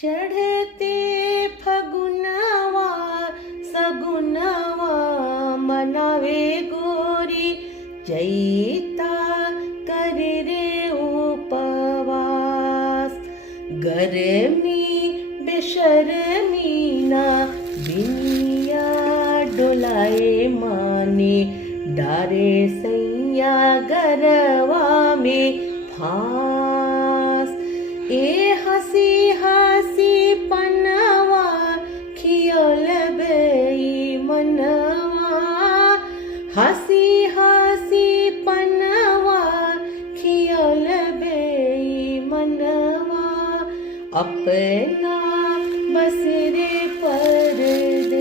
चढ़ते फगुनवा सगुनवा मनावे गोरी चैता कर रे उपवास। गरमी बेशर्मी ना बिनिया डोलाए माने डारे सैया गरवा में फास। ए हसी हसी पनवा खियल बेई मनवा। हसी हसी पनवा खियल बेई मनवा। अपना बसरे परदेस